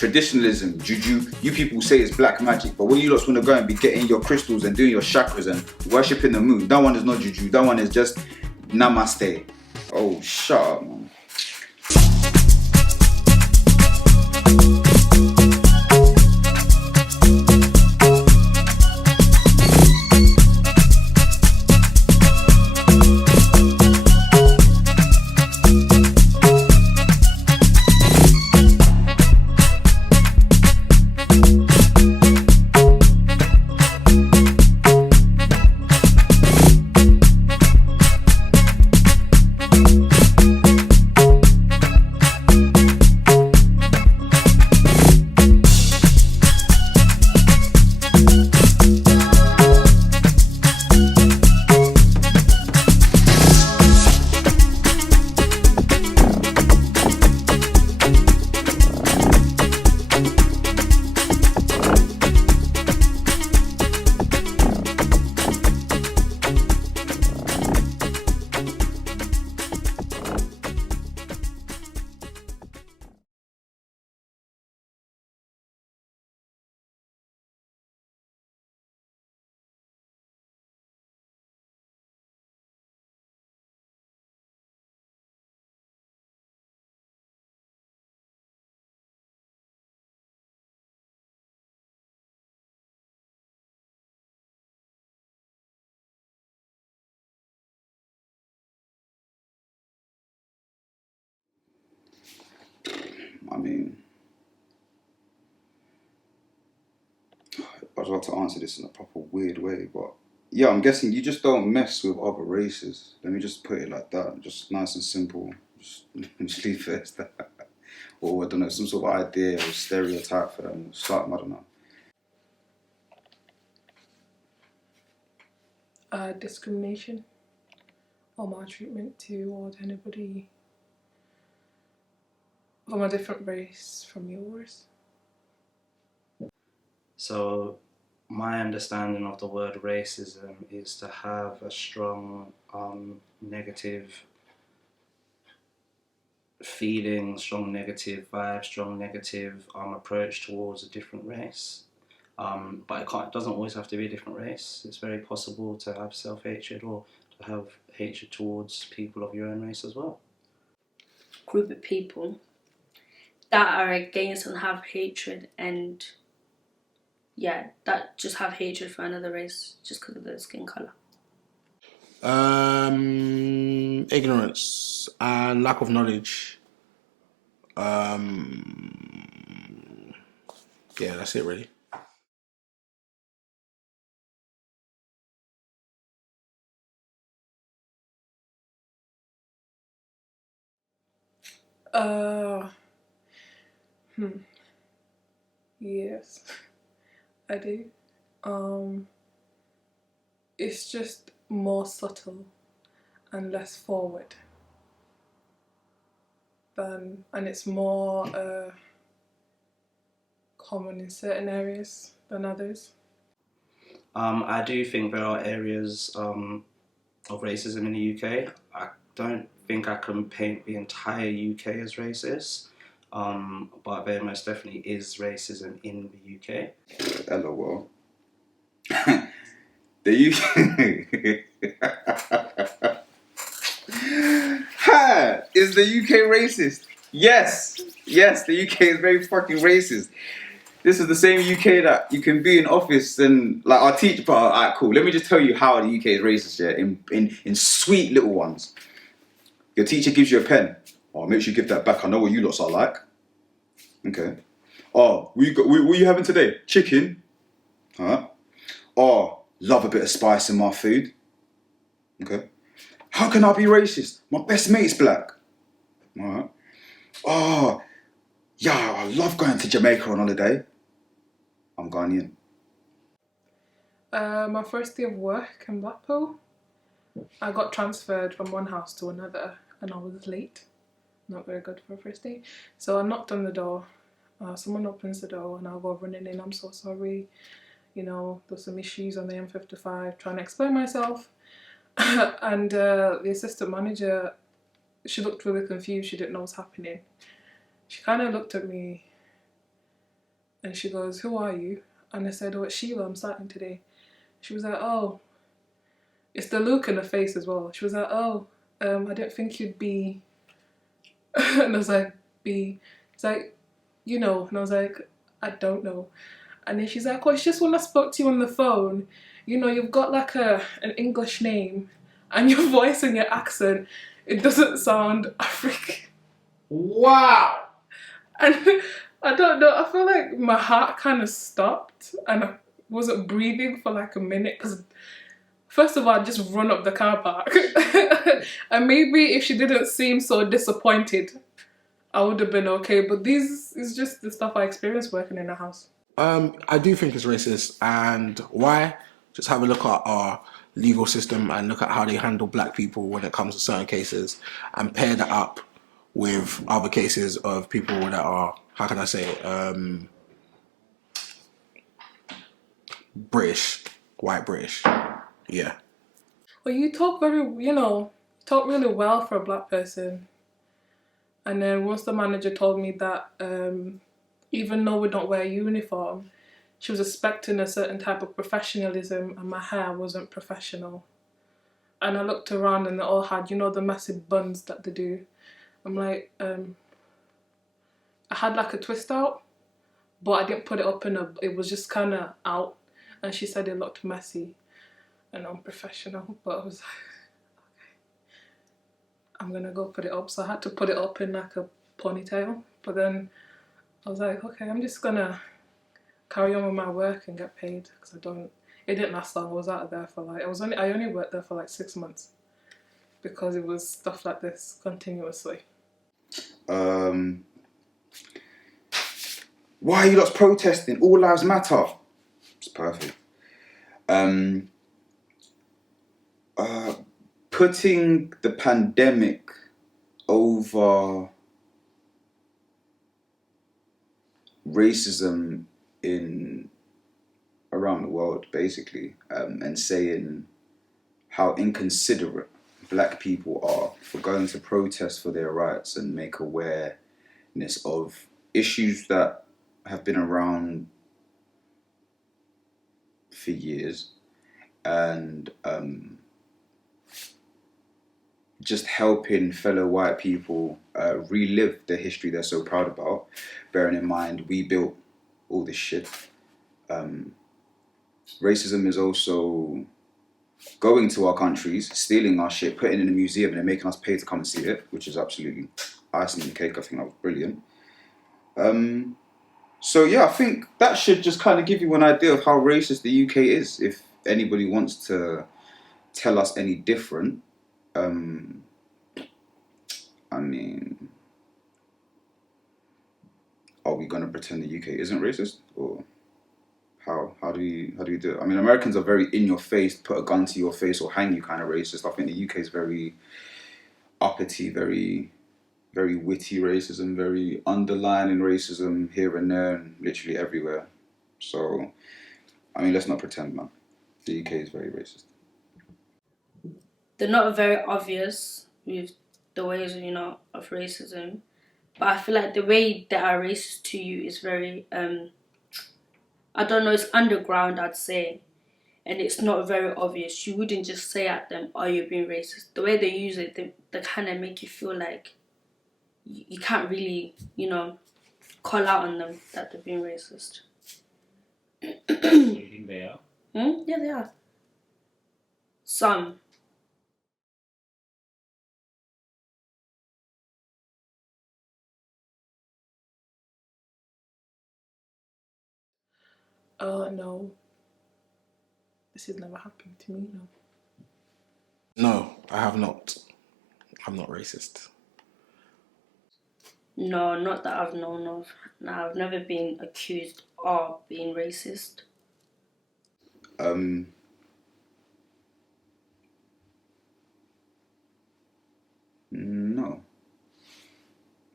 traditionalism, juju. You people say it's black magic, but when you lot want to go and be getting your crystals and doing your chakras and worshipping the moon, that one is not juju. That one is just namaste. Oh, shut up, man. I mean, I was about to answer this in a proper weird way, but yeah, I'm guessing you just don't mess with other races. Let me just put it like that, just nice and simple. Just leave it as that. Or I don't know, some sort of idea or stereotype for them, something, I don't know. Discrimination or maltreatment toward anybody from a different race from yours. So my understanding of the word racism is to have a strong negative feeling, strong negative vibe, strong negative approach towards a different race. But it doesn't always have to be a different race. It's very possible to have self-hatred or to have hatred towards people of your own race as well. Group of people that are against and have hatred and that just have hatred for another race just because of their skin colour. Ignorance and lack of knowledge. Yeah, that's it really. Yes, I do. It's just more subtle and less forward and it's more common in certain areas than others. I do think there are areas of racism in the UK. I don't think I can paint the entire UK as racist, but there most definitely is racism in the UK. LOL. The UK. Ha! Is the UK racist? Yes! Yes, the UK is very fucking racist. This is the same UK that you can be in office and like our teacher. But alright, cool. Let me just tell you how the UK is racist. Yeah, in sweet little ones. Your teacher gives you a pen. Oh, make sure you give that back. I know what you lots are like. Okay. Oh, what you having today? Chicken. Huh? Oh, love a bit of spice in my food. Okay. How can I be racist? My best mate's black. Alright. Oh, yeah, I love going to Jamaica on holiday. I'm Ghanaian. My first day of work in Blackpool, I got transferred from one house to another and I was late. Not very good for a first day. So I knocked on the door. Someone opens the door and I'll go running in. I'm so sorry. You know, there's some issues on the M55, trying to explain myself. And the assistant manager, she looked really confused. She didn't know what's happening. She kind of looked at me And she goes, "Who are you?" And I said, "Oh, it's Sheila, I'm starting today." She was like, "Oh," it's the look in the face as well. She was like, "Oh, I didn't think you'd be," and I was like, "Be," it's like, "You know," and I was like, "I don't know." And then she's like, "Oh, it's just when I spoke to you on the phone, you know, you've got like an English name and your voice and your accent, it doesn't sound African." Wow. And I don't know, I feel like my heart kind of stopped and I wasn't breathing for like a minute because first of all, I just run up the car park. And maybe if she didn't seem so disappointed, I would have been okay. But this is just the stuff I experienced working in a house. I do think it's racist, and why? Just have a look at our legal system and look at how they handle black people when it comes to certain cases, and pair that up with other cases of people that are, how can I say it, British, white British. Yeah. Well, you talk talk really well for a black person. And then once the manager told me that even though we don't wear a uniform, she was expecting a certain type of professionalism and my hair wasn't professional. And I looked around and they all had, the massive buns that they do. I'm like, I had like a twist out, but I didn't put it up it was just kind of out. And she said it looked messy and unprofessional, but I was like, I'm gonna go put it up. So I had to put it up in like a ponytail, but then I was like, okay, I'm just gonna carry on with my work and get paid because it didn't last long. I was out of there for like, I only worked there for like 6 months because it was stuff like this continuously. Why are you lots protesting? All lives matter. It's perfect. Putting the pandemic over racism in around the world, basically, and saying how inconsiderate black people are for going to protest for their rights and make awareness of issues that have been around for years, and just helping fellow white people relive the history they're so proud about, bearing in mind we built all this shit. Racism is also going to our countries, stealing our shit, putting it in a museum and then making us pay to come and see it, which is absolutely icing on the cake. I think that was brilliant. So yeah, I think that should just kind of give you an idea of how racist the UK is. If anybody wants to tell us any different, I mean, are we going to pretend the UK isn't racist, or how do you do it? I mean, Americans are very in your face, put a gun to your face or hang you kind of racist. I think the UK is very uppity, very very witty racism, very underlying racism here and there and literally everywhere. So, I mean, let's not pretend, man. The UK is very racist. They're not very obvious with the ways, of racism. But I feel like the way they are racist to you is very, I don't know, it's underground, I'd say. And it's not very obvious. You wouldn't just say at them, "Oh, you're being racist." The way they use it, they kind of make you feel like you can't really, call out on them that they're being racist. Do you think they are? Yeah, they are. Some. No. This has never happened to me, no. No, I have not. I'm not racist. No, not that I've known of. No, I've never been accused of being racist. No.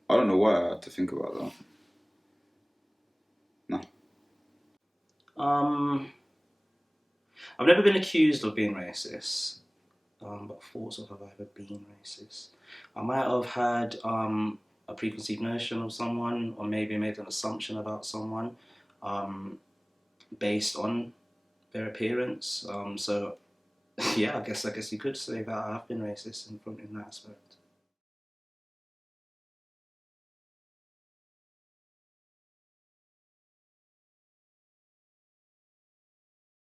I don't know why I had to think about that. No. I've never been accused of being racist, but thoughts of have I ever been racist? I might have had a preconceived notion of someone, or maybe made an assumption about someone. based on their appearance. So yeah, I guess you could say that I have been racist in that aspect.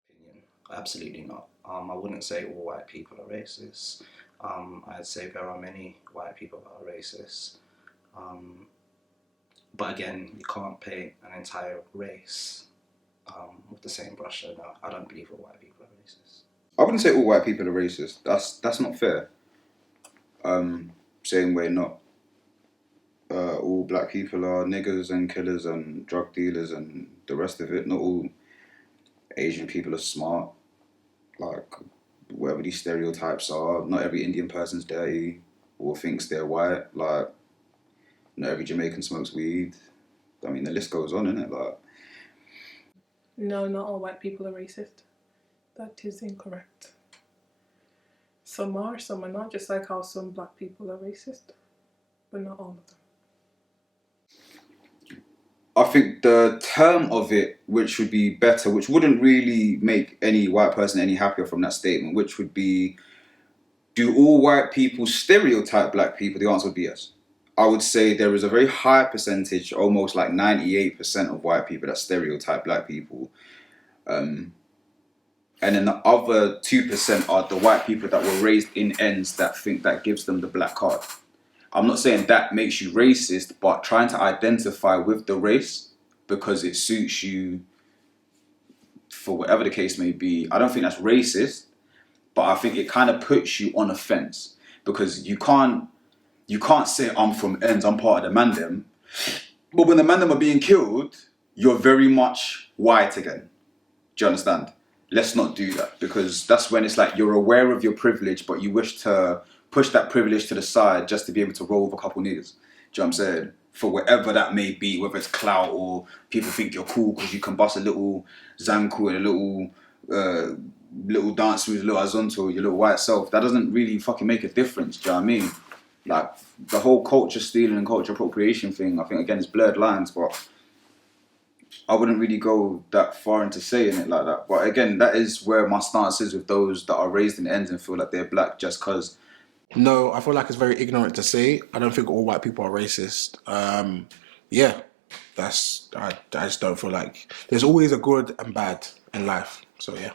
Opinion. Absolutely not. I wouldn't say all white people are racist. I'd say there are many white people that are racist. But again, you can't paint an entire race with the same brush. So no, I don't believe all white people are racist. I wouldn't say all white people are racist. That's not fair. Same way, not all black people are niggers and killers and drug dealers and the rest of it. Not all Asian people are smart. Like, whatever these stereotypes are, not every Indian person's dirty or thinks they're white. Like, not every Jamaican smokes weed. I mean, the list goes on, innit? Like, No, not all white people are racist. That is incorrect. Some are not, just like how some black people are racist, but not all of them. I think the term of it, which would be better, which wouldn't really make any white person any happier from that statement, which would be, do all white people stereotype black people? The answer would be yes. I would say there is a very high percentage, almost like 98% of white people that stereotype black people. And then the other 2% are the white people that were raised in ends that think that gives them the black card. I'm not saying that makes you racist, but trying to identify with the race because it suits you for whatever the case may be, I don't think that's racist, but I think it kind of puts you on a fence because you can't say I'm from ends, I'm part of the mandem, but when the mandem are being killed, you're very much white again. Do you understand? Let's not do that because that's when it's like you're aware of your privilege, but you wish to push that privilege to the side just to be able to roll with a couple niggas. Do you know what I'm saying? For whatever that may be, whether it's clout or people think you're cool because you can bust a little zanku and a little dance with a little azonto, your little white self. That doesn't really fucking make a difference. Do you know what I mean? Like the whole culture stealing and culture appropriation thing, I think again it's blurred lines, but I wouldn't really go that far into saying it like that. But again, that is where my stance is with those that are raised in ends and feel like they're black just because. No, I feel like it's very ignorant to say. I don't think all white people are racist. Yeah, I just don't feel like there's always a good and bad in life. So yeah.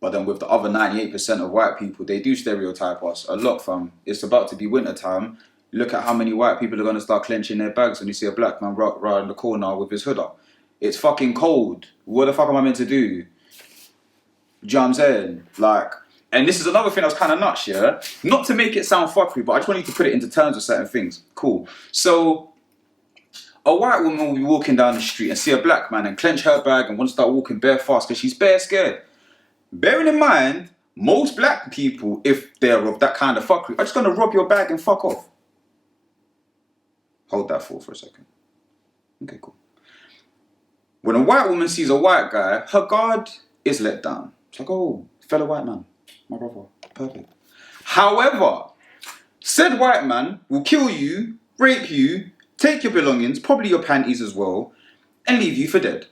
But then with the other 98% of white people, they do stereotype us a lot, fam. It's about to be winter time. Look at how many white people are going to start clenching their bags when you see a black man right in the corner with his hood up. It's fucking cold. What the fuck am I meant to do? Do you know what I'm saying? Like, and this is another thing that's kind of nuts, yeah? Not to make it sound fuckery, but I just want you to put it into terms of certain things. Cool. So, a white woman will be walking down the street and see a black man and clench her bag and want to start walking bare fast because she's bare scared. Bearing in mind, most black people, if they're of that kind of fuckery, are just going to rob your bag and fuck off. Hold that thought for a second. Okay, cool. When a white woman sees a white guy, her guard is let down. It's like, oh, fellow white man, my brother, perfect. However, said white man will kill you, rape you, take your belongings, probably your panties as well, and leave you for dead.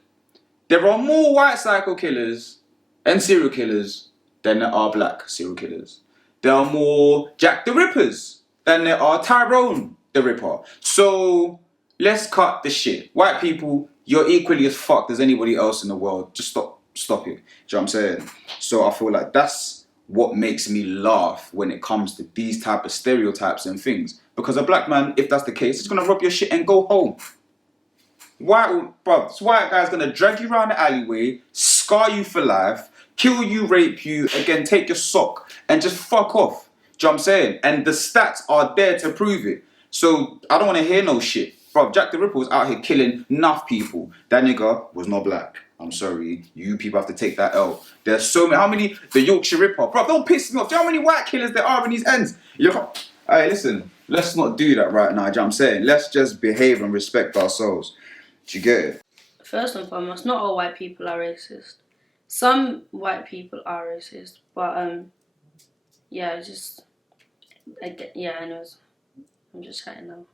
There are more white psycho killers and serial killers than there are black serial killers. There are more Jack the Rippers than there are Tyrone the Ripper. So let's cut the shit. White people, you're equally as fucked as anybody else in the world. Just stop it. Do you know what I'm saying? So I feel like that's what makes me laugh when it comes to these type of stereotypes and things. Because a black man, if that's the case, is gonna rob your shit and go home. This white guy's gonna drag you around the alleyway, scar you for life, kill you, rape you, again, take your sock, and just fuck off. Do you know what I'm saying? And the stats are there to prove it. So I don't wanna hear no shit. Bro, Jack the Ripper was out here killing enough people. That nigga was not black. I'm sorry. You people have to take that L. There's so many. How many? The Yorkshire Ripper. Bro, don't piss me off. Do you know how many white killers there are in these ends? Hey, listen. Let's not do that right now. Do you know what I'm saying? Let's just behave and respect ourselves. Do you get it? First and foremost, not all white people are racist. Some white people are racist, but yeah, anyways, I'm just chatting now.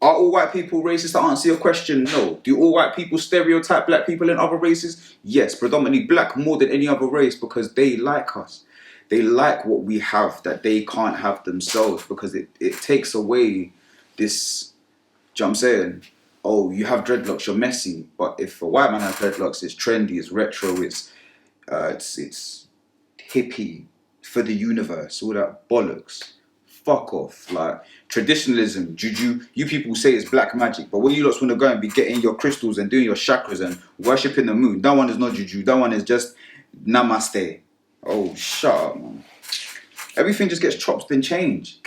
Are all white people racist? To answer your question, no. Do all white people stereotype black people and other races? Yes, predominantly black more than any other race because they like us. They like what we have that they can't have themselves because it takes away this, do you know what I'm saying? Oh, you have dreadlocks, you're messy. But if a white man has dreadlocks, it's trendy, it's retro, it's hippie for the universe, all that bollocks. Fuck off. Like traditionalism, juju, you people say it's black magic, but when you lot want to go and be getting your crystals and doing your chakras and worshipping the moon, that one is not juju, that one is just namaste. Oh, shut up, man. Everything just gets chopped and changed.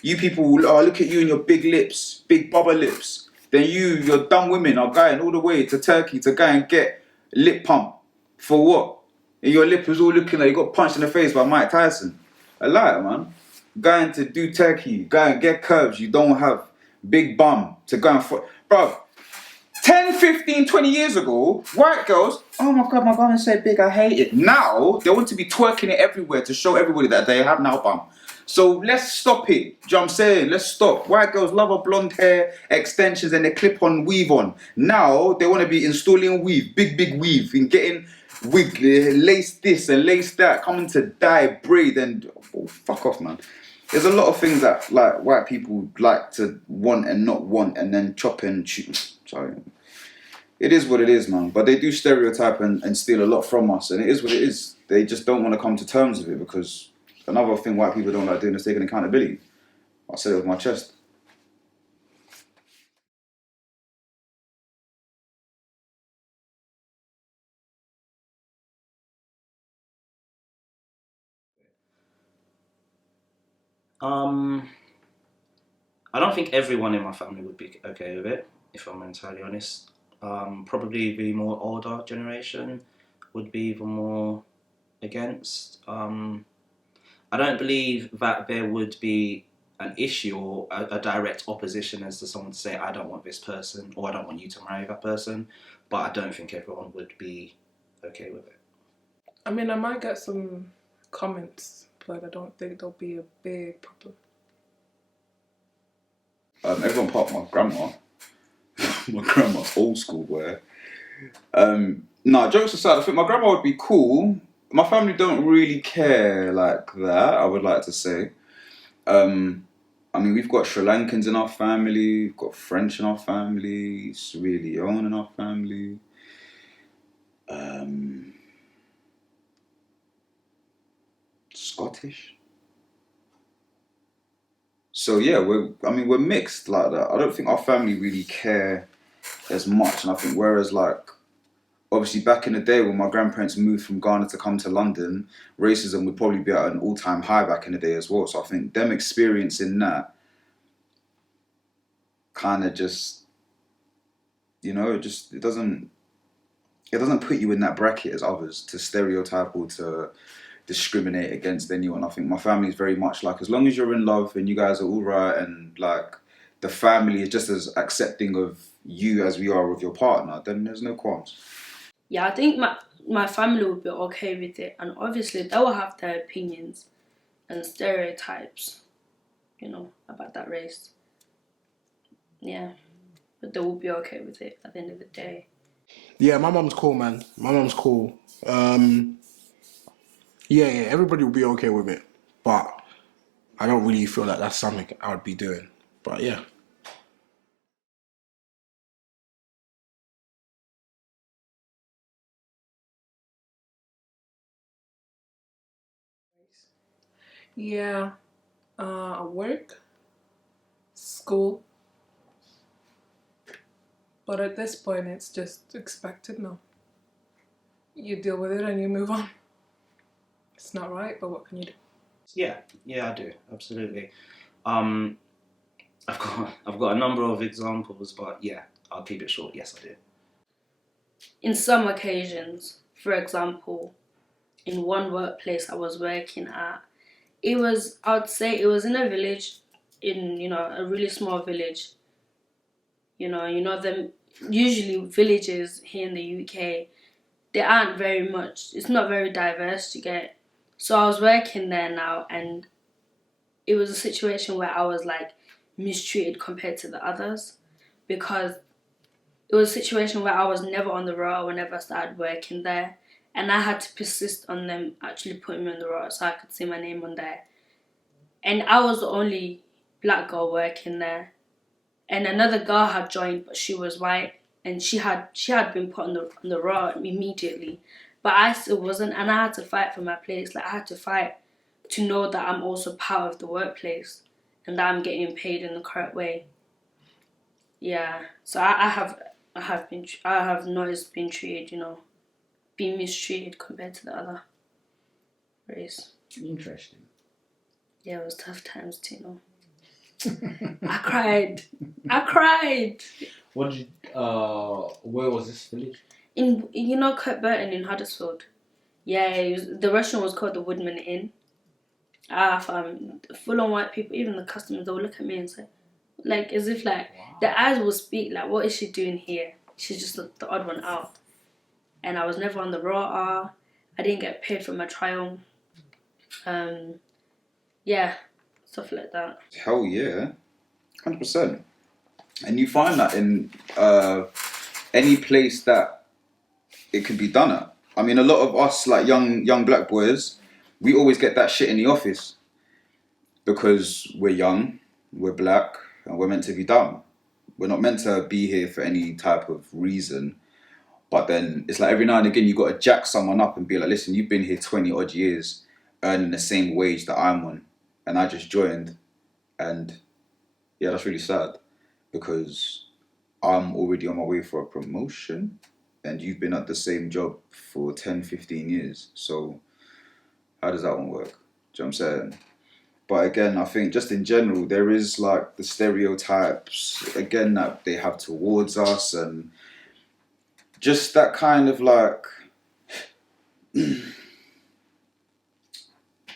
You people, look at you and your big lips, big bubba lips. Then your dumb women are going all the way to Turkey to go and get lip pump. For what? And your lip is all looking like you got punched in the face by Mike Tyson. A liar, man. Going to do Turkey, go and get curves you don't have. Big bum to go and... Bro, 10, 15, 20 years ago, white girls, oh my God, my bum is so big, I hate it. Now, they want to be twerking it everywhere to show everybody that they have now bum. So let's stop it. Do you know what I'm saying? Let's stop. White girls love a blonde hair, extensions, and a clip-on weave on. Now, they want to be installing weave, big weave, and getting wig, lace this and lace that, coming to dye, braid, and... Oh, fuck off, man. There's a lot of things that like white people like to want and not want and then chop and shoot. Sorry. It is what it is, man. But they do stereotype and steal a lot from us, and it is what it is. They just don't want to come to terms with it because another thing white people don't like doing is taking accountability. I said it with my chest. I don't think everyone in my family would be okay with it, if I'm entirely honest. Probably the more older generation would be even more against. I don't believe that there would be an issue or a direct opposition as to someone to say, I don't want this person or I don't want you to marry that person, but I don't think everyone would be okay with it. I mean, I might get some comments, but I don't think there'll be a big problem. Everyone apart from my grandma. My grandma, old school boy. Nah, jokes aside, I think my grandma would be cool. My family don't really care like that, I would like to say. I mean, we've got Sri Lankans in our family, we've got French in our family, Sierra Leone in our family. Scottish. So yeah, we're mixed like that. I don't think our family really care as much, and I think whereas like obviously back in the day when my grandparents moved from Ghana to come to London, racism would probably be at an all-time high back in the day as well. So I think them experiencing that kind of just, it doesn't put you in that bracket as others to stereotype or to discriminate against anyone. I think my family is very much like, as long as you're in love and you guys are all right and like the family is just as accepting of you as we are with your partner, then there's no qualms. Yeah, I think my family would be okay with it, and obviously they will have their opinions and stereotypes, about that race. Yeah, but they will be okay with it at the end of the day. Yeah, my mum's cool, man. My mum's cool. Yeah, everybody will be okay with it, but I don't really feel like that's something I would be doing. But yeah. Yeah, work, school. But at this point, it's just expected now. You deal with it and you move on. It's not right, but what can you do? Yeah, I do, absolutely. I've got a number of examples, but yeah, I'll keep it short. Yes, I do. In some occasions, for example, in one workplace I was working at, I would say it was in a village, in a really small village. Them usually villages here in the UK, they aren't very much. It's not very diverse. You get. So I was working there now, and it was a situation where I was like mistreated compared to the others, because it was a situation where I was never on the road whenever I started working there, and I had to persist on them actually putting me on the road so I could see my name on there. And I was the only black girl working there, and another girl had joined, but she was white, and she had been put on the road immediately, but I still wasn't, and I had to fight for my place. Like, I had to fight to know that I'm also part of the workplace and that I'm getting paid in the correct way. Yeah, so I have noticed being treated, being mistreated compared to the other race. Interesting. Yeah, it was tough times too, I cried. What did where was this village? In Kirkburton in Huddersfield. Yeah, the restaurant was called the Woodman Inn. Full on white people, even the customers, they would look at me and say, like, as if like their eyes will speak, like, what is she doing here? She's just the odd one out. And I was never on the rota. I didn't get paid for my trial. Yeah, stuff like that. Hell yeah, 100%. And you find that in any place that it could be done at. I mean, a lot of us, like young black boys, we always get that shit in the office because we're young, we're black, and we're meant to be dumb. We're not meant to be here for any type of reason. But then it's like every now and again you got to jack someone up and be like, listen, you've been here 20 odd years earning the same wage that I'm on, and I just joined. And yeah, that's really sad because I'm already on my way for a promotion and you've been at the same job for 10, 15 years. So how does that one work? Do you know what I'm saying? But again, I think just in general, there is like the stereotypes, again, that they have towards us, and just that kind of like,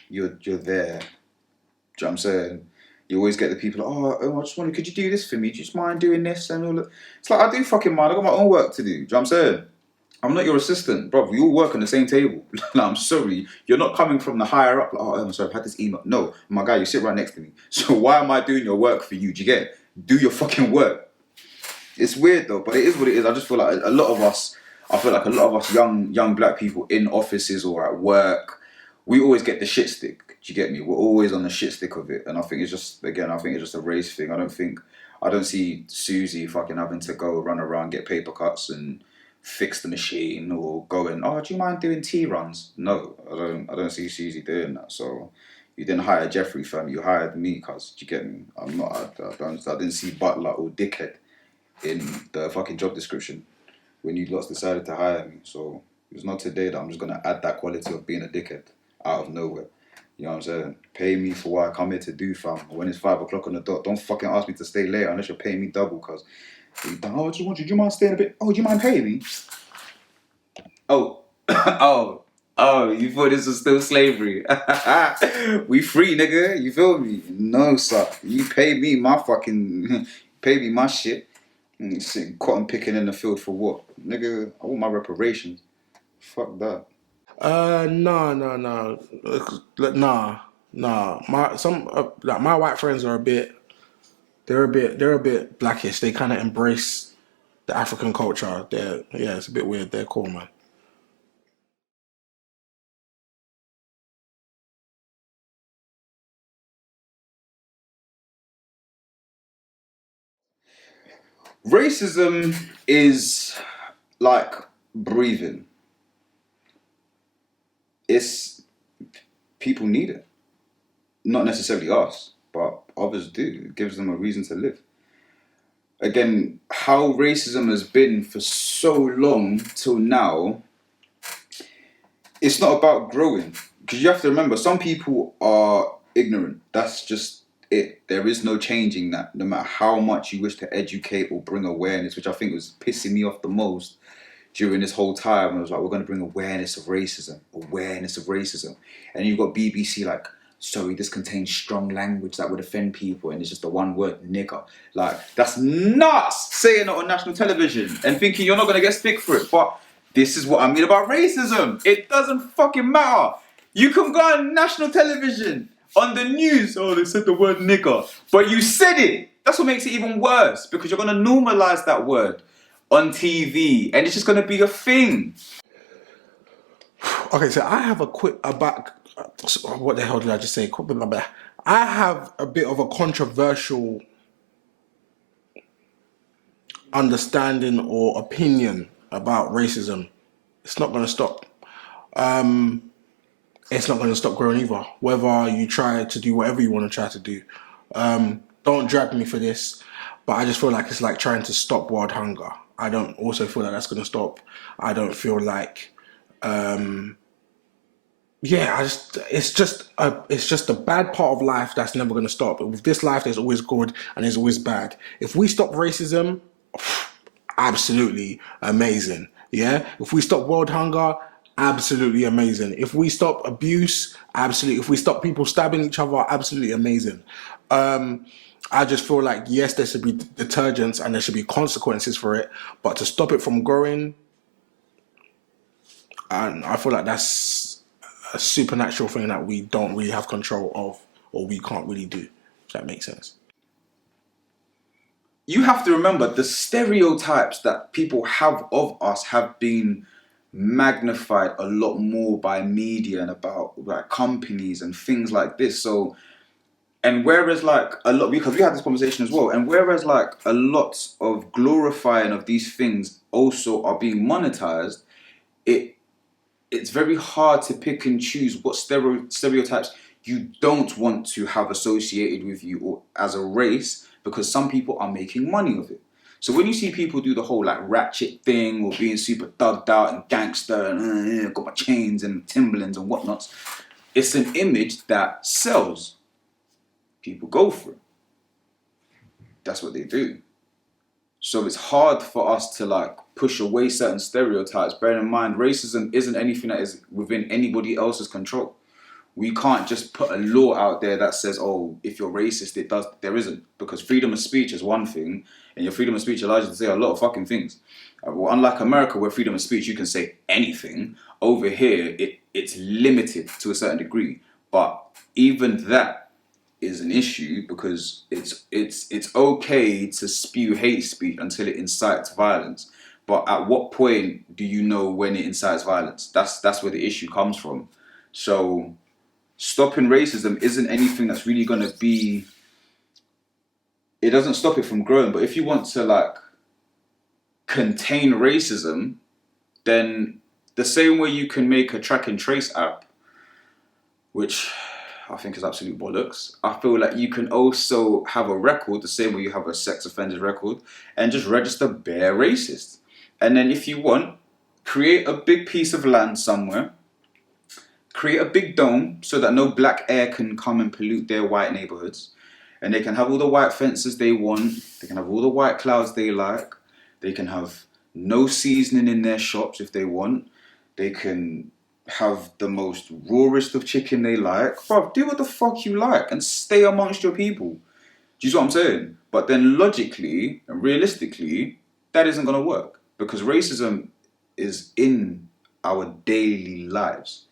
you're there. Do you know what I'm saying? You always get the people, I just wonder, could you do this for me? Do you just mind doing this? And all that. It's like, I do fucking mind. I got my own work to do. Do you know what I'm saying? I'm not your assistant, bro. We all work on the same table. Like, I'm sorry. You're not coming from the higher up. Like, I'm sorry, I've had this email. No, my guy, you sit right next to me. So why am I doing your work for you? Do you get it? Do your fucking work. It's weird though, but it is what it is. I just feel like a lot of us young black people in offices or at work, we always get the shit stick. Do you get me? We're always on the shit stick of it. And I think it's just a race thing. I don't see Susie fucking having to go run around, get paper cuts and fix the machine, or going, do you mind doing tea runs? No, I don't see Susie doing that. So you didn't hire Jeffrey, fam. You hired me, cuz. Do you get me? I didn't see Butler or Dickhead in the fucking job description when you lots decided to hire me. So it's not today that I'm just gonna add that quality of being a dickhead out of nowhere. You know what I'm saying? Pay me for what I come here to do, fam. When it's 5 o'clock on the dot, don't fucking ask me to stay later unless you're paying me double, cuz. Do you mind staying a bit? Oh, do you mind paying me? Oh, you thought this was still slavery? We free, nigga. You feel me? No, sir. You pay me my shit. Sitting cotton picking in the field for what? Nigga, I want my reparations. Fuck that. No. Nah. My white friends are they're a bit blackish. They kind of embrace the African culture. It's a bit weird. They're cool, man. Racism is like breathing. People need it. Not necessarily us, but others do. It gives them a reason to live. Again, how racism has been for so long till now, it's not about growing. Because you have to remember, some people are ignorant. That's just it. There is no changing that, no matter how much you wish to educate or bring awareness, which I think was pissing me off the most during this whole time. I was like, we're going to bring awareness of racism. And you've got BBC like, sorry, this contains strong language that would offend people, and it's just the one word, nigger. Like, that's nuts, saying it on national television and thinking you're not going to get stick for it. But this is what I mean about racism. It doesn't fucking matter. You can go on national television On the news, oh, they said the word nigger. But you said it. That's what makes it even worse, because you're going to normalise that word on TV, and it's just going to be a thing. Okay, so I have what the hell did I just say? I have a bit of a controversial understanding or opinion about racism. It's not going to stop. It's not going to stop growing either. Whether you try to do whatever you want to try to do. Don't drag me for this, but I just feel like it's like trying to stop world hunger. I don't also feel like that's going to stop. I don't feel like, it's just a bad part of life that's never going to stop. With this life, there's always good and there's always bad. If we stop racism, absolutely amazing. Yeah. If we stop world hunger, absolutely amazing. If we stop abuse, absolutely. If we stop people stabbing each other, absolutely amazing. I just feel like, yes, there should be detergents and there should be consequences for it, but to stop it from growing, and I feel like that's a supernatural thing that we don't really have control of, or we can't really do. If that makes sense. You have to remember the stereotypes that people have of us have been magnified a lot more by media and about like companies and things like this. So, and whereas like a lot, because we had this conversation as well, and whereas like a lot of glorifying of these things also are being monetized, it's very hard to pick and choose what stereotypes you don't want to have associated with you or as a race, because some people are making money of it. So when you see people do the whole like ratchet thing or being super thugged out and gangster and got my chains and Timberlands and whatnots, it's an image that sells. People go for it. That's what they do. So it's hard for us to like push away certain stereotypes. Bear in mind, racism isn't anything that is within anybody else's control. We can't just put a law out there that says, oh, if you're racist, there isn't. Because freedom of speech is one thing, and your freedom of speech allows you to say a lot of fucking things. Well, unlike America, where freedom of speech, you can say anything, over here, it's limited to a certain degree. But even that is an issue, because it's okay to spew hate speech until it incites violence. But at what point do you know when it incites violence? That's where the issue comes from. So stopping racism isn't anything that's really going to be... It doesn't stop it from growing, but if you want to like contain racism, then the same way you can make a track and trace app, which I think is absolute bollocks, I feel like you can also have a record the same way you have a sex offenders record and just register bare racist. And then if you want, create a big piece of land somewhere, create a big dome so that no black air can come and pollute their white neighborhoods. And they can have all the white fences they want. They can have all the white clouds they like. They can have no seasoning in their shops if they want. They can have the most rawest of chicken they like. Bro, do what the fuck you like and stay amongst your people. Do you see what I'm saying? But then logically and realistically, that isn't going to work. Because racism is in our daily lives.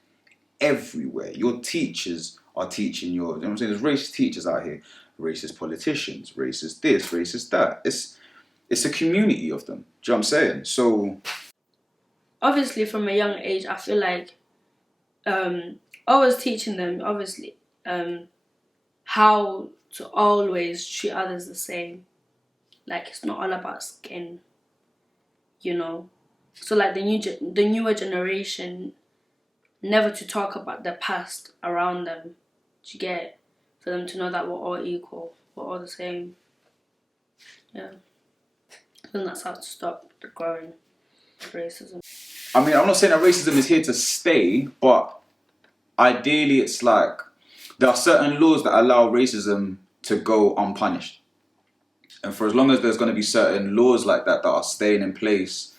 Everywhere. Your teachers are teaching you know what I'm saying? There's racist teachers out here, racist politicians, racist this, racist that. It's a community of them. Do you know what I'm saying? So obviously from a young age, I feel like I was teaching them obviously how to always treat others the same. Like it's not all about skin, you know. So like the newer generation, never to talk about the past around them, to get, for them to know that we're all equal, we're all the same. Yeah. I think that's how to stop the growing racism. I mean, I'm not saying that racism is here to stay, but ideally it's like there are certain laws that allow racism to go unpunished. And for as long as there's going to be certain laws like that are staying in place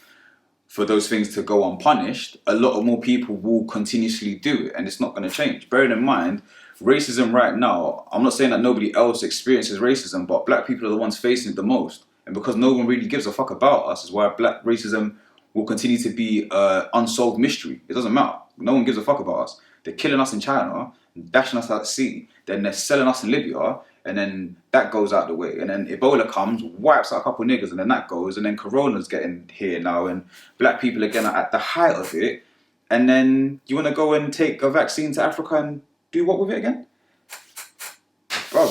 for those things to go unpunished, a lot of more people will continuously do it, and it's not going to change. Bearing in mind, racism right now, I'm not saying that nobody else experiences racism, but black people are the ones facing it the most. And because no one really gives a fuck about us is why black racism will continue to be an unsolved mystery. It doesn't matter. No one gives a fuck about us. They're killing us in China. dashing us out to sea. Then they're selling us in Libya, and then that goes out the way. And then Ebola comes, wipes out a couple of niggas, and then that goes. And then Corona's getting here now, and black people again are at the height of it. And then you want to go and take a vaccine to Africa and do what with it again? Bro,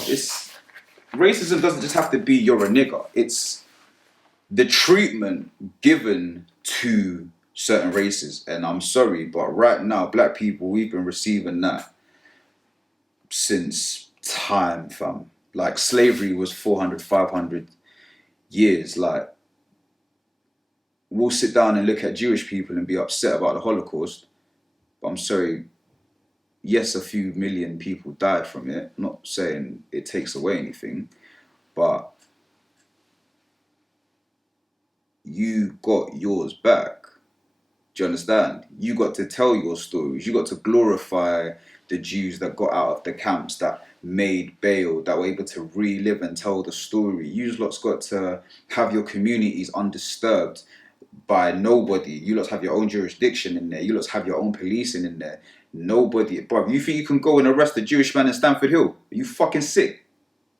racism doesn't just have to be you're a nigger. It's the treatment given to certain races. And I'm sorry, but right now, black people, we've been receiving that since time, fam. Like, slavery was 400, 500 years. Like, we'll sit down and look at Jewish people and be upset about the Holocaust. But I'm sorry, yes, a few million people died from it. I'm not saying it takes away anything, but you got yours back. Do you understand? You got to tell your stories. You got to glorify the Jews that got out of the camps, that made bail, that were able to relive and tell the story. You lot's got to have your communities undisturbed by nobody. You lots have your own jurisdiction in there. You lots have your own policing in there. Nobody, bro. You think you can go and arrest a Jewish man in Stamford Hill? Are you fucking sick?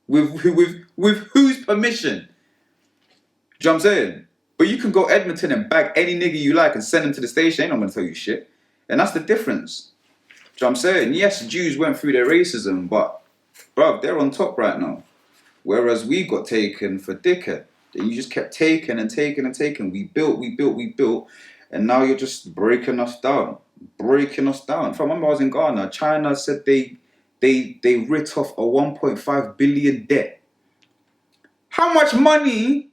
With whose permission? Do you know what I'm saying? But you can go Edmonton and bag any nigga you like and send him to the station. Ain't no gonna tell you shit. And that's the difference. Do you know what I'm saying? Yes, Jews went through their racism, but bro, they're on top right now. Whereas we got taken for dickhead. You just kept taking and taking and taking. We built. And now you're just breaking us down. Breaking us down. From when I was in Ghana, China said they writ off a 1.5 billion debt. How much money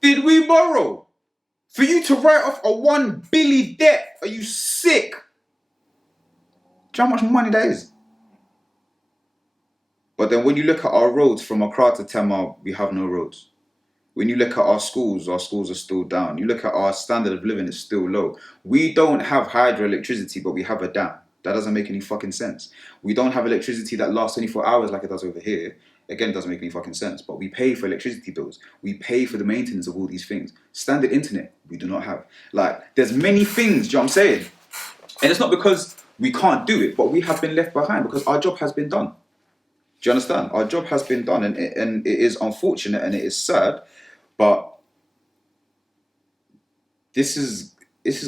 did we borrow for you to write off a 1 billion debt? Are you sick? Do you know how much money that is? But then when you look at our roads from Accra to Tema, we have no roads. When you look at our schools are still down. You look at our standard of living, is still low. We don't have hydroelectricity, but we have a dam. That doesn't make any fucking sense. We don't have electricity that lasts 24 hours like it does over here. Again, it doesn't make any fucking sense. But we pay for electricity bills. We pay for the maintenance of all these things. Standard internet, we do not have. Like, there's many things, do you know what I'm saying? And it's not because we can't do it, but we have been left behind because our job has been done. Do you understand? Our job has been done, and it is unfortunate and it is sad, but this is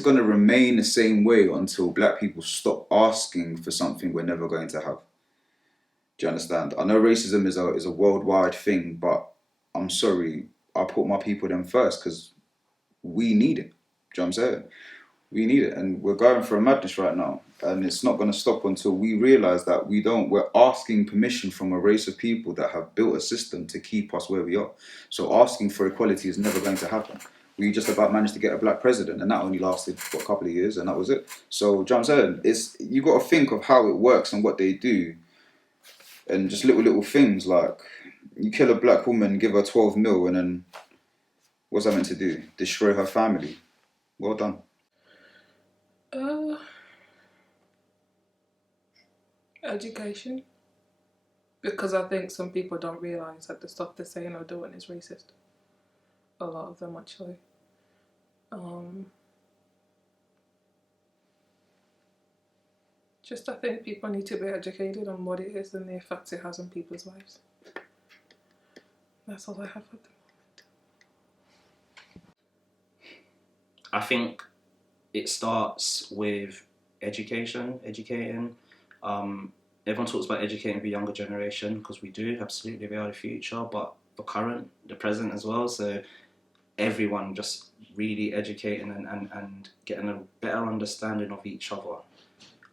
going to remain the same way until black people stop asking for something we're never going to have. Do you understand? I know racism is a worldwide thing, but I'm sorry, I put my people them first because we need it. Do you know what I'm saying? We need it, and we're going for a madness right now, and it's not going to stop until we realise that we're asking permission from a race of people that have built a system to keep us where we are. So asking for equality is never going to happen. We just about managed to get a black president, and that only lasted for a couple of years, and that was it. So, do you know what I'm saying? You got to think of how it works and what they do, and just little things like you kill a black woman, give her 12 mil, and then what's that meant to do? Destroy her family. Well done. Education. Because I think some people don't realise that the stuff they're saying or doing is racist. A lot of them, actually. Just I think people need to be educated on what it is and the effects it has on people's lives. That's all I have at the moment. I think it starts with educating. Everyone talks about educating the younger generation because we do, absolutely, they are the future, but the present as well. So everyone just really educating and getting a better understanding of each other,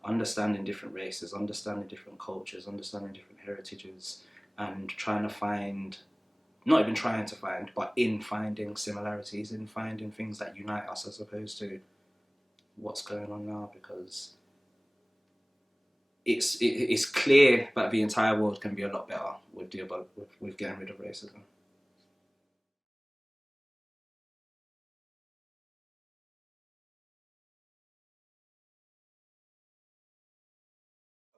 understanding different races, understanding different cultures, understanding different heritages, and not even trying to find, but in finding similarities, in finding things that unite us as opposed to what's going on now, because it's clear that the entire world can be a lot better with getting rid of racism.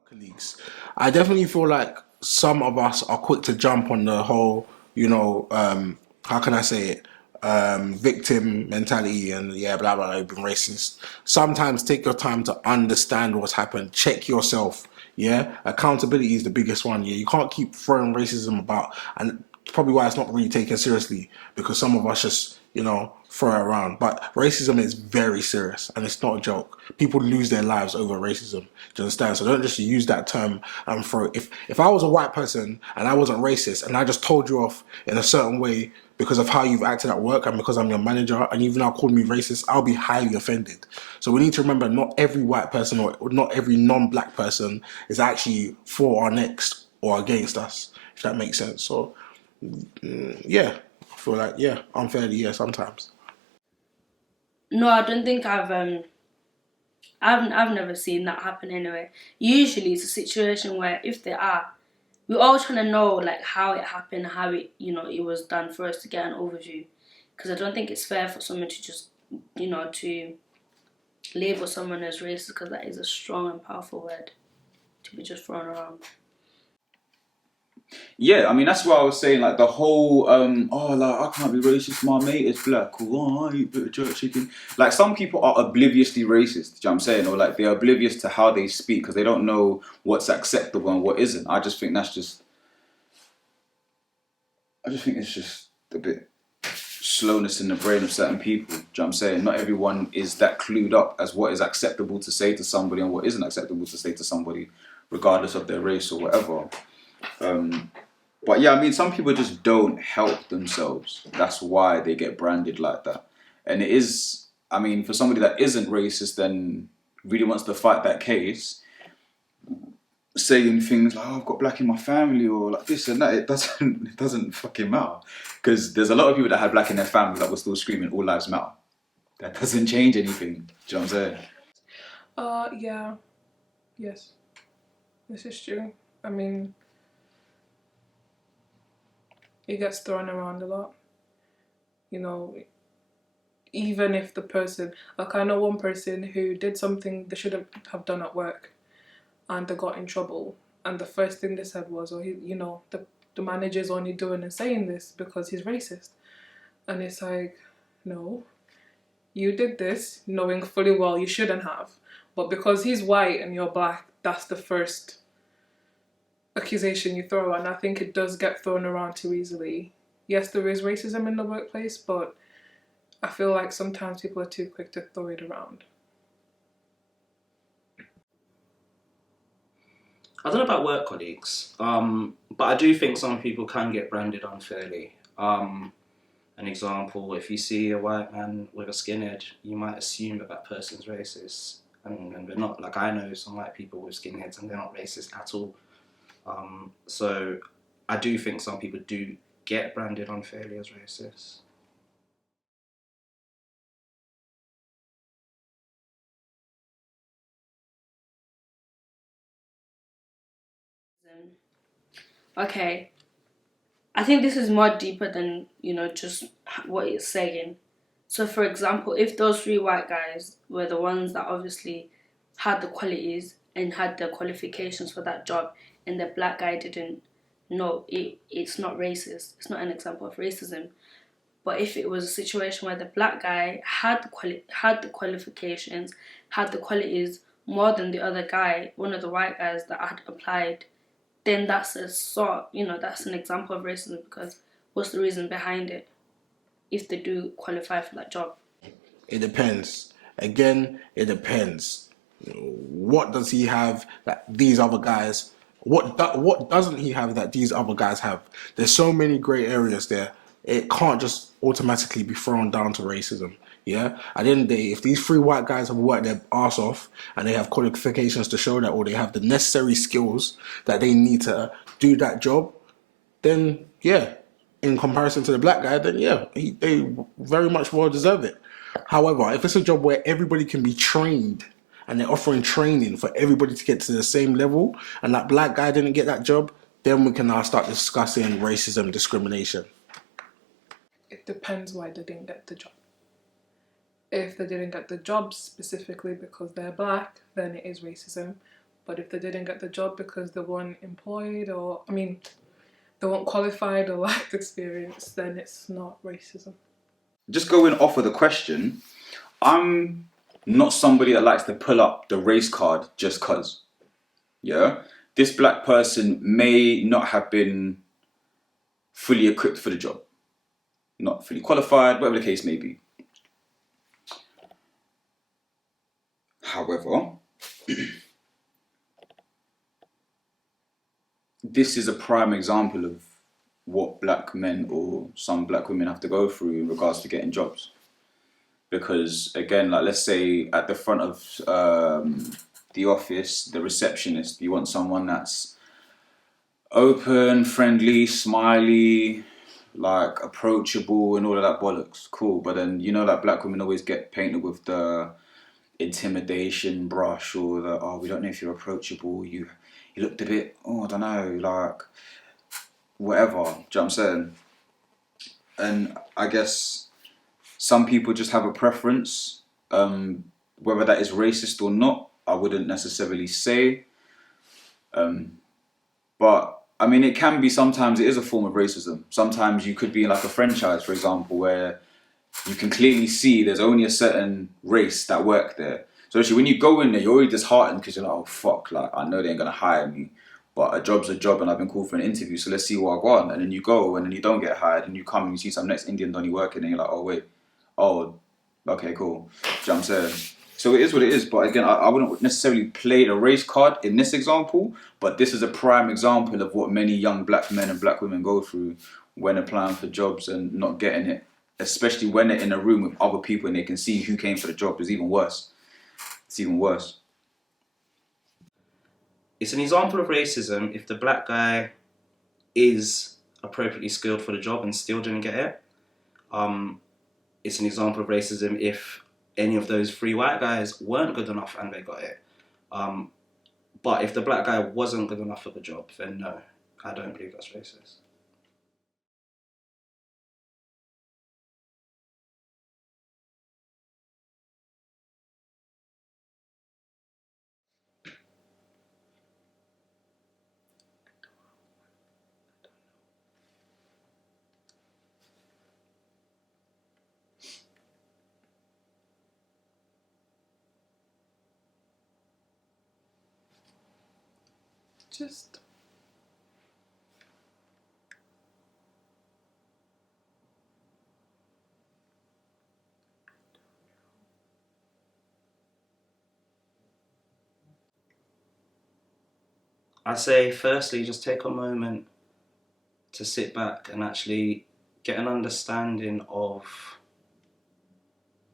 Colleagues, I definitely feel like some of us are quick to jump on the whole, how can I say it, victim mentality and yeah, blah, blah, blah, being racist. Sometimes take your time to understand what's happened, check yourself, Yeah, accountability is the biggest one. Yeah, you can't keep throwing racism about, and probably why it's not really taken seriously because some of us just, throw it around. But racism is very serious and it's not a joke. People lose their lives over racism. Do you understand? So don't just use that term and throw. If I was a white person and I wasn't racist and I just told you off in a certain way because of how you've acted at work and because I'm your manager and you've now called me racist, I'll be highly offended. So we need to remember not every white person or not every non-black person is actually for our next or against us, if that makes sense. So yeah, I feel like, unfairly, sometimes. No, I don't think I've never seen that happen anyway. Usually it's a situation where if they are, we're all trying to know like how it happened, how it was done for us to get an overview. Because I don't think it's fair for someone to just, to label someone as racist, because that is a strong and powerful word to be just thrown around. Yeah, I mean that's why I was saying like the whole like I can't be racist, my mate is black, or I eat a bit of jerk chicken. Like some people are obliviously racist, do you know what I'm saying? Or like they're oblivious to how they speak because they don't know what's acceptable and what isn't. I just think it's just a bit slowness in the brain of certain people. Do you know what I'm saying? Not everyone is that clued up as what is acceptable to say to somebody and what isn't acceptable to say to somebody, regardless of their race or whatever. But yeah, I mean, some people just don't help themselves. That's why they get branded like that. And it is, I mean, for somebody that isn't racist and really wants to fight that case, saying things like, "Oh, I've got black in my family," or like this and that, it doesn't fucking matter. Because there's a lot of people that had black in their family that were still screaming, "All lives matter." That doesn't change anything. Do you know what I'm saying? Yeah. Yes. This is true. I mean, it gets thrown around a lot. Even if the person, like I know one person who did something they shouldn't have done at work and they got in trouble. And the first thing they said was, the manager's only doing and saying this because he's racist. And it's like, no, you did this knowing fully well you shouldn't have. But because he's white and you're black, that's the first accusation you throw. And I think it does get thrown around too easily. Yes, there is racism in the workplace, but I feel like sometimes people are too quick to throw it around. I don't know about work colleagues, but I do think some people can get branded unfairly. An example, if you see a white man with a skinhead, you might assume that person's racist, and they're not. Like I know some white people with skinheads and they're not racist at all. So I do think some people do get branded unfairly as racist. Okay, I think this is more deeper than just what it's saying. So for example, if those three white guys were the ones that obviously had the qualities and had the qualifications for that job, and the black guy didn't, no, it's not racist. It's not an example of racism. But if it was a situation where the black guy had the qualifications, had the qualities more than the other guy, one of the white guys that had applied, then that's that's an example of racism, because what's the reason behind it if they do qualify for that job? It depends. Again, it depends. What does he have that these other guys? What doesn't he have that these other guys have? There's so many grey areas there. It can't just automatically be thrown down to racism. Yeah. At the end of the day, if these three white guys have worked their ass off and they have qualifications to show that, or they have the necessary skills that they need to do that job, then yeah, in comparison to the black guy, then yeah, they very much well deserve it. However, if it's a job where everybody can be trained and they're offering training for everybody to get to the same level, and that black guy didn't get that job, then we can now start discussing racism, discrimination. It depends why they didn't get the job. If they didn't get the job specifically because they're black, then it is racism. But if they didn't get the job because they weren't employed, they weren't qualified or lacked experience, then it's not racism. Just going off of the question, I'm not somebody that likes to pull up the race card just cause. yeah, this black person may not have been fully equipped for the job, not fully qualified, whatever the case may be. However, this is a prime example of what black men or some black women have to go through in regards to getting jobs. Because again, like let's say at the front of the office, the receptionist, you want someone that's open, friendly, smiley, like approachable and all of that bollocks. Cool. But then you know that black women always get painted with the intimidation brush or the, oh, we don't know if you're approachable, you looked a bit, oh, I don't know, like whatever. Do you know what I'm saying? And I guess some people just have a preference, whether that is racist or not, I wouldn't necessarily say. But I mean, it can be, sometimes it is a form of racism. Sometimes you could be in like a franchise, for example, where you can clearly see there's only a certain race that work there. So actually, when you go in there, you're already disheartened because you're like, oh fuck, like I know they ain't gonna hire me, but a job's a job, and I've been called for an interview, so let's see what I got. And then you go, and then you don't get hired, and you come and you see some next Indian Donny working, and you're like, oh wait, oh, okay, cool. Do you know what I'm saying? So it is what it is. But again, I wouldn't necessarily play the race card in this example, but this is a prime example of what many young black men and black women go through when applying for jobs and not getting it. Especially when they're in a room with other people and they can see who came for the job. It's even worse. It's even worse. It's an example of racism if the black guy is appropriately skilled for the job and still didn't get it. It's an example of racism if any of those three white guys weren't good enough and they got it. But if the black guy wasn't good enough for the job, then no, I don't believe that's racist. Just I say, firstly, just take a moment to sit back and actually get an understanding of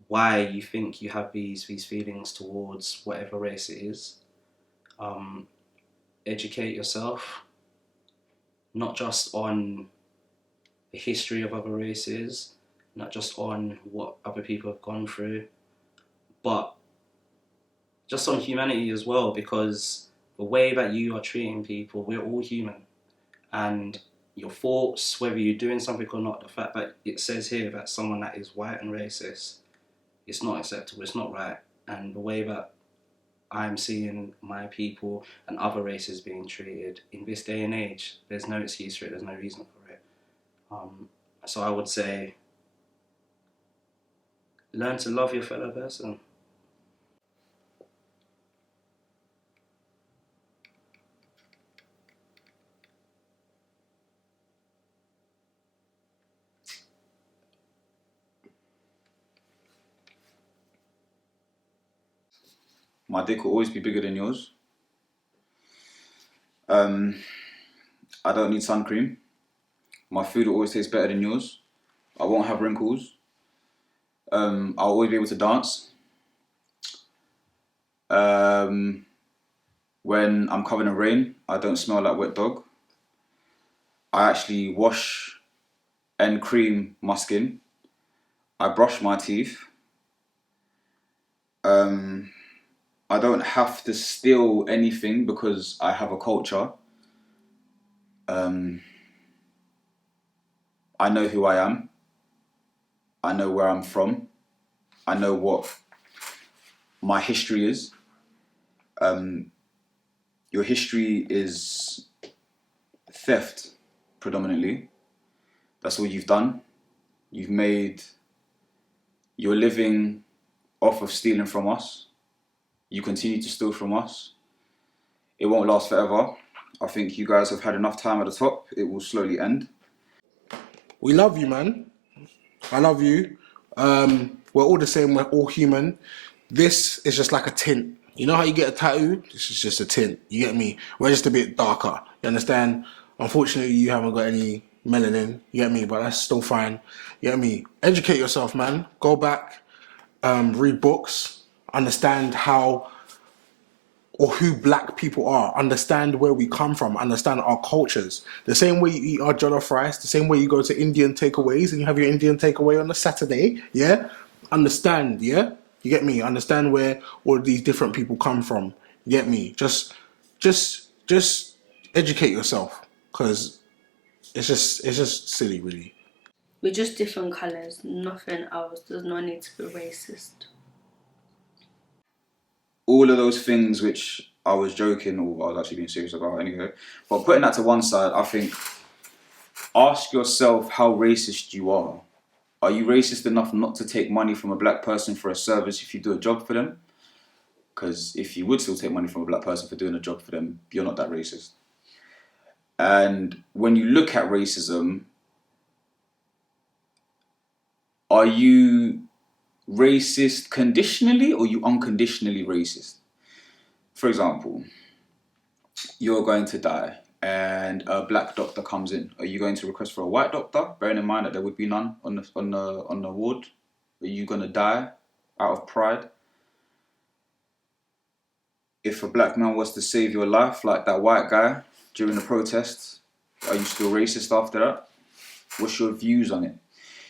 why you think you have these feelings towards whatever race it is. Educate yourself, not just on the history of other races, not just on what other people have gone through, but just on humanity as well, because the way that you are treating people, we're all human. And your thoughts, whether you're doing something or not, the fact that it says here that someone that is white and racist, it's not acceptable, it's not right. And the way that I'm seeing my people and other races being treated in this day and age, there's no excuse for it, there's no reason for it. So I would say, learn to love your fellow person. My dick will always be bigger than yours. I don't need sun cream. My food will always taste better than yours. I won't have wrinkles. I'll always be able to dance. When I'm covered in rain, I don't smell like wet dog. I actually wash and cream my skin. I brush my teeth. I don't have to steal anything because I have a culture. I know who I am. I know where I'm from. I know what my history is. Your history is theft, predominantly. That's all you've done. You're living off of stealing from us. You continue to steal from us. It won't last forever. I think you guys have had enough time at the top. It will slowly end. We love you, man. I love you. We're all the same. We're all human. This is just like a tint. You know how you get a tattoo? This is just a tint. You get me? We're just a bit darker. You understand? Unfortunately, you haven't got any melanin. You get me? But that's still fine. You get me? Educate yourself, man. Go back, read books, understand how or who black people are, understand where we come from, understand our cultures. The same way you eat our jollof rice, the same way you go to Indian takeaways and you have your Indian takeaway on a Saturday, yeah? Understand, yeah? You get me? Understand where all of these different people come from. You get me? Just educate yourself, because it's just silly, really. We're just different colours, nothing else. There's no need to be racist. All of those things which I was joking or I was actually being serious about anyway. But putting that to one side, I think ask yourself how racist you are. Are you racist enough not to take money from a black person for a service if you do a job for them? Because if you would still take money from a black person for doing a job for them, you're not that racist. And when you look at racism, are you racist conditionally or you unconditionally racist? For example, you're going to die and a black doctor comes in. Are you going to request for a white doctor, bearing in mind that there would be none on the ward? Are you going to die out of pride? If a black man was to save your life like that white guy during the protests, are you still racist after that? What's your views on it?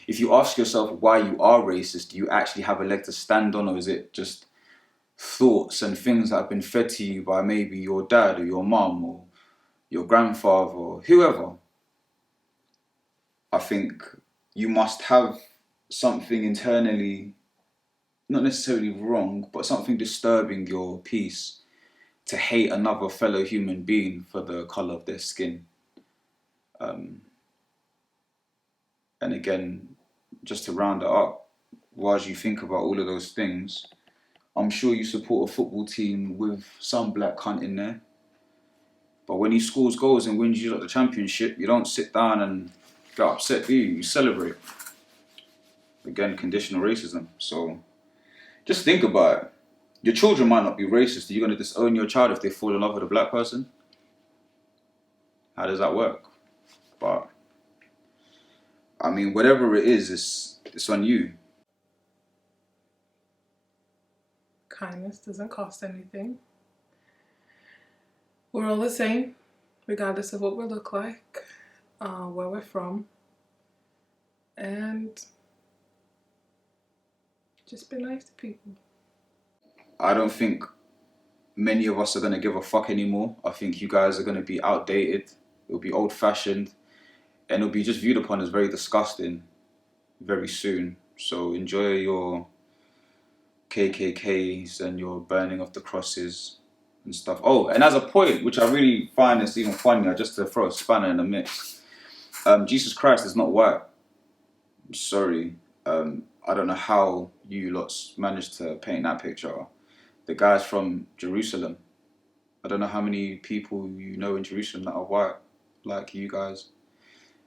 If you ask yourself why you are racist, do you actually have a leg to stand on, or is it just thoughts and things that have been fed to you by maybe your dad or your mum or your grandfather or whoever? I think you must have something internally, not necessarily wrong, but something disturbing your peace to hate another fellow human being for the colour of their skin. And again, just to round it up, whilst you think about all of those things, I'm sure you support a football team with some black cunt in there. But when he scores goals and wins you like the championship, you don't sit down and get upset, do you? You celebrate. Again, conditional racism. So just think about it. Your children might not be racist. Are you going to disown your child if they fall in love with a black person? How does that work? But I mean, whatever it is, it's on you. Kindness doesn't cost anything. We're all the same, regardless of what we look like, where we're from, and just be nice to people. I don't think many of us are going to give a fuck anymore. I think you guys are going to be outdated. It'll be old-fashioned, and it'll be just viewed upon as very disgusting very soon. So enjoy your KKKs and your burning of the crosses and stuff. Oh, and as a point, which I really find is even funnier, just to throw a spanner in the mix, Jesus Christ is not white. I'm sorry. I don't know how you lots managed to paint that picture. The guy's from Jerusalem. I don't know how many people you know in Jerusalem that are white, like you guys.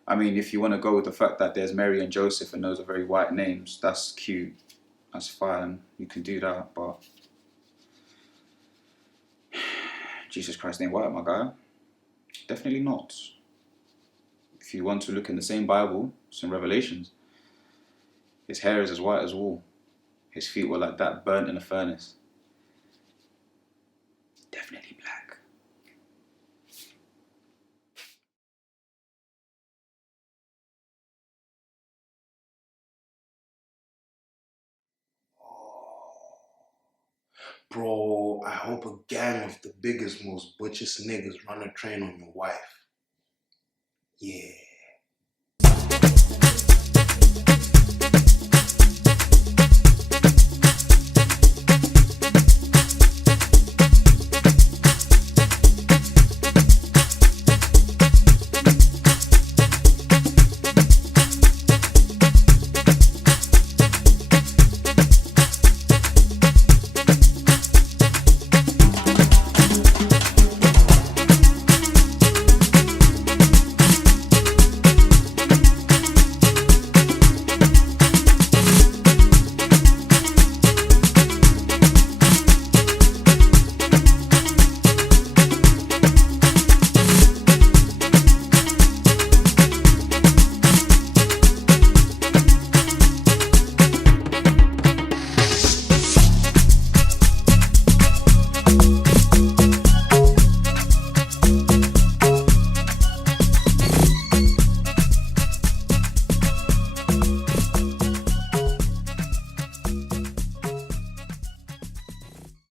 I mean, if you want to go with the fact that there's Mary and Joseph and those are very white names, that's cute. That's fine. You can do that, but Jesus Christ ain't white, my guy. Definitely not. If you want to look in the same Bible, it's in Revelations. His hair is as white as wool. His feet were like that, burnt in a furnace. Definitely black. Bro, I hope a gang of the biggest, most butchest niggas run a train on your wife. Yeah.